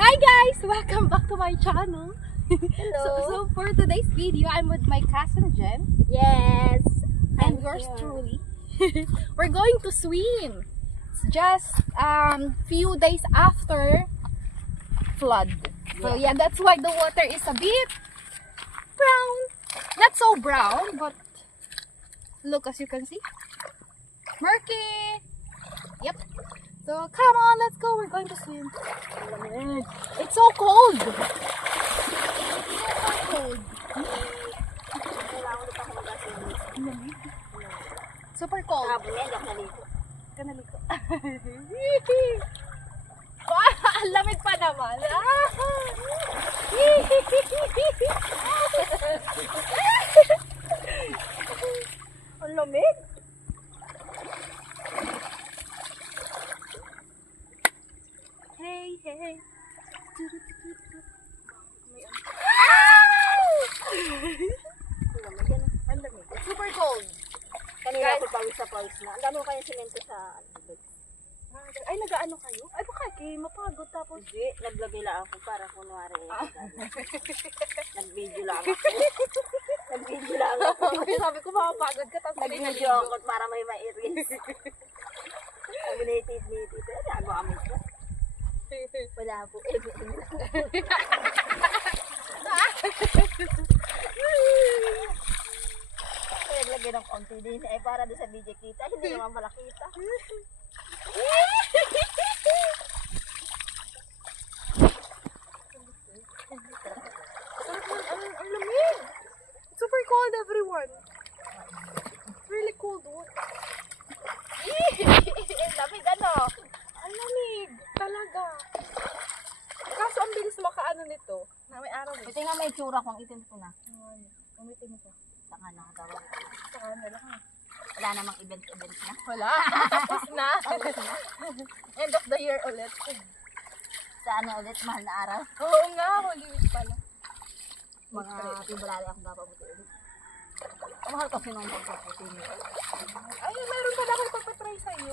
Hi guys! Welcome back to my channel. Hello. So for today's video, I'm with my cousin Jen. Yes. And yours truly. We're going to swim. It's just few days after flood. So yeah, that's why the water is a bit brown. Not so brown, but look, as you can see, murky. Yep. So come on, let's go. We're going to swim. It's so cold. It's so cold. Super cold. Habang yan, ako naligo. Kanaliko. Ang lamig pa naman. Ang lamig. Hey, hey. Ang lamig. Super cold. Kanina ako pawis sa pawis na. Ang dami ko kayong simento sa likod. Ay, nag-ano kayo? Ay, baka mapagod tapos. Hindi, naglagay lang ako para kunwari. Nag-video lang ako. Nag-video lang ako. Sabi ko, mapapagod ka tapos Nag-video ako para may ma-erase. Sabi ni Tito, ano kami ko? Wala po. Naglagay ng konti din. Eh, para doon sa video kita. Hindi naman pala kita. Ang lamig. Super cold, everyone. Really cold. Ang lamig, ano? Ang lamig. Talaga. Kaso ang bilis makaano nito. Na may araw eh. Ito nga may tsura kong itim ko na. Umitin ko. Saka nakagawa. Saka na lang. Wala namang event na. Wala. Tapos na. End of the year ulit. Sa ano ulit, mahal na araw. Oo nga, Holy Week pala. Mga February akong papabuti ulit. Ang mahal kasi nung pagpaputi niyo. Ay, meron pala akong papatry sa'yo.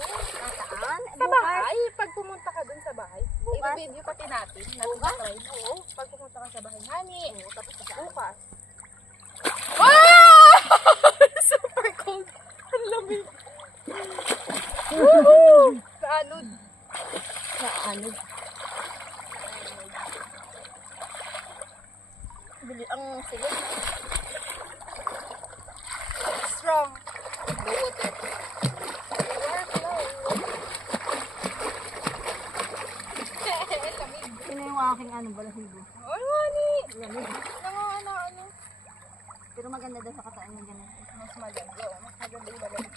Saan? Sa bahay, pag pumunta ka dun sa bahay, Bukas? i-video pati natin. Bukas? Oo, pag pumunta ka sa bahay. Honey, Oo, tapos sa bukas. Ah! Super cold. Ang lamig. Woohoo! Sa anod. Sa ano? Bili ang sigod. Strong. The water. Overflow. Ang lamig. Sino yung aking ano, balahibo? Ay, honey. Lamig. Ano. Pero maganda daw sa kataan yung ganun. Mas maganda. Mas maganda yung malamig.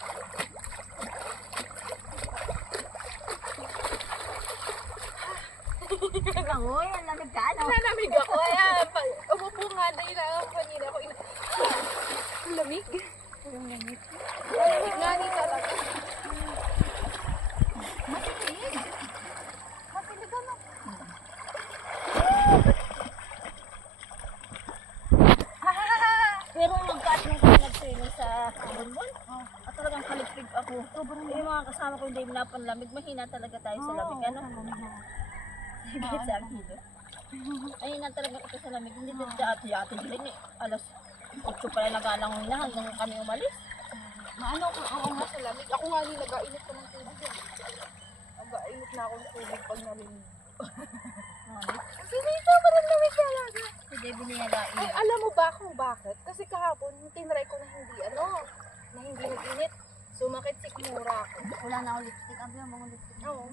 Langoy, ang lamig ka, ano? Nalamig ako. Ayan. Umupo nga na yun ako kanina ko. Ang lamig. Ang lamig. Malamig nga ni talaga. Matitig. Matitig ano? Pero magkaat nung kami nag-training sa Bonbon, at talagang kaligpig ako. Yung mga kasama ko hindi napanlamig, mahina talaga tayo sa lamig, ano? Higit sa kilo. Ayun na talaga ito sa lamig, hindi dito ati-ati din eh. Alas 8 pala nagalangoy na hanggang kami umalis. Maano ko, oo nga sa lamig. Ako nga ni nag-ainit ko ng tubig yan. Nag-ainit na ako ng tubig pag nalinig. Kasi dito, parang lamig talaga. Hindi biniyalain. Ay, alam mo ba kung bakit? Kasi kahapon, tinry ko na hindi nag-init. Sumakit sikmura ako. Wala na ako lipstick. Abi ang mga lipstick. Oo.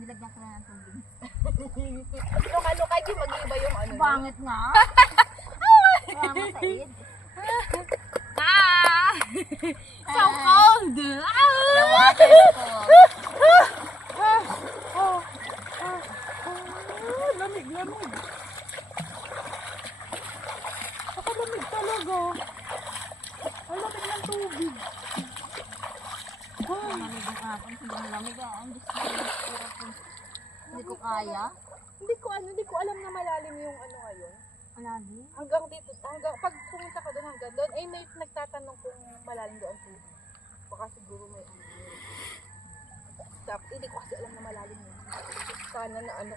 Nilagyan ko na ng tubig. Loka-lokay yung mag-iba yung ano. Bangit nga. Kaya masaid. Ah! So cold! The water is cold. Lamig. Lamig talaga. Ang lamig ng tubig. Lamig ang hapon. Sobrang lamig ah. Ang Diyos ko. Hindi ko kaya. Hindi ko alam na malalim yung ano ngayon. Malalim? Hanggang dito, pag pumunta ka doon hanggang doon, ay may nagtatanong kung malalim doon ang tubig. Baka siguro may ano. Stop, hindi ko kasi alam na malalim yun. Stop sana na ano,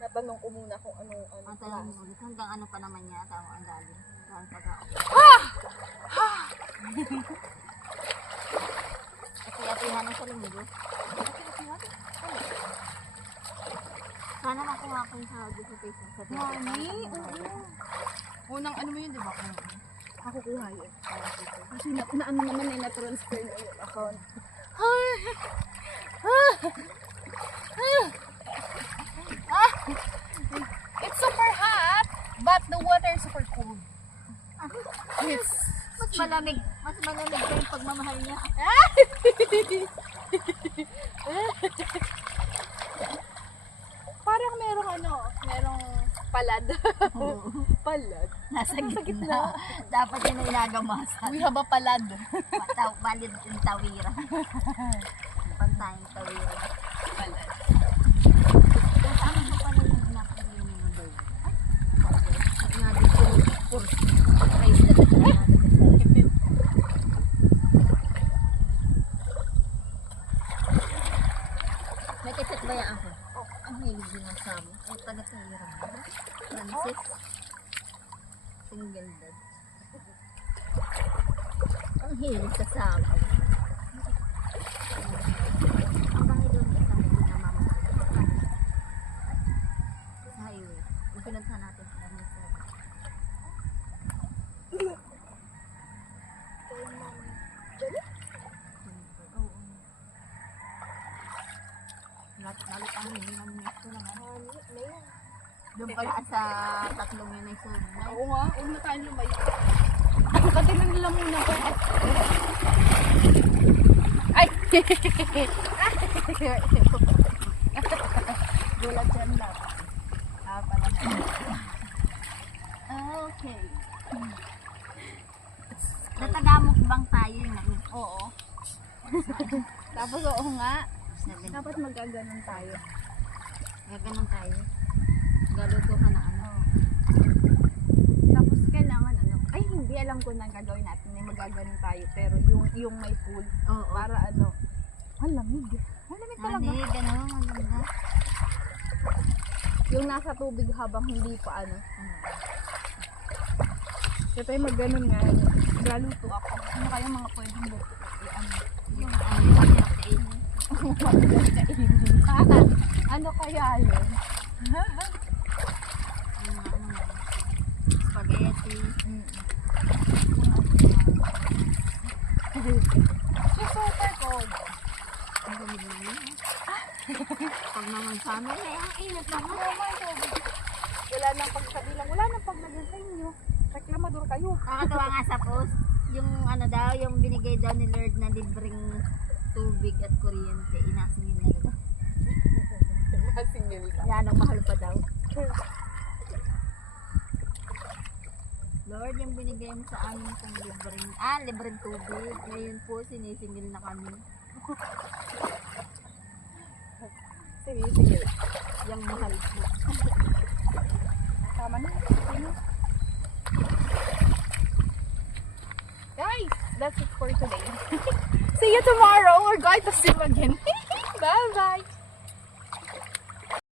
natanong ko muna kung anong Ang tanong mo ulit, hanggang ano pa naman yata ang dalim. Saan pa ako? Ati-atihan na sa linggo. Sana makuha ko yung sahod sa Facebook. Sa Facebook. Mami, oo. Unang ano mo yun, di ba? Ako kuha yun. Kasi na ano naman ay na-transfer na yung account. It's super hot, but the water is super cold. Yes. Mas malamig pa yung pagmamahal niya. Parang merong palad. Palad. Nasa gitna. Dapat yun ang inagamasan. We have a palad. Valid yung tawiran. Pantayang tawiran. Palad. Kung saan mo pa rin yung napagin mo doon? Ay, natin ko course. Price na natin. May kaset ba yan ako? Ang hilig din ang samo. Ay, taga-tawiran. Francis. Single dad. Ang hilig sa samo. Ang bahay doon ay kami din na mama. Sa highway. Yung pinunta natin sa kami sa oo. Nalit ang hiningan niya ito lang. Doon pala sa tatlong yun ay sunod. Oo nga, huwag na tayo lumay. Patinan nila muna po. Ay! Gulat yan na. Pala na. Okay. Natagamok bang tayo yun? Oo. Tapos oo nga, dapat magaganon tayo. Gaganon tayo. Galuto ka na ano. Tapos kailangan ano, ay hindi alam ko na gagawin natin may magaganon tayo. Pero yung may pool, Oo. para ano, ang lamig. Ang lamig talaga. Ano, gano'n, ang ganda. Yung nasa tubig habang hindi pa ano. Kaya tayo magganon nga. Galuto ako. Ano kaya mga pwedeng luto? Ano? Yung ano, pagkakainin. Ano kaya yun? Ano, spaghetti. It's super cold. Ang gamit na yun. Pag naman sa amin, ay ang init naman. Wala nang pagsabi lang. Wala nang paglagyan sa inyo. Reklamador kayo. Nakakatawa nga sa post, yung ano daw, yung binigay daw ni Lord na libreng tubig at kuryente, inasingin na daw. Nasingil na. Yan ang mahal pa daw. Lord, yung binigay mo sa amin kung libreng tubig. Ngayon po, sinisingil na kami. Sinisingil. Yung mahal po. Tama na. Guys, that's it for today. See you tomorrow. We're going to swim again. Bye-bye.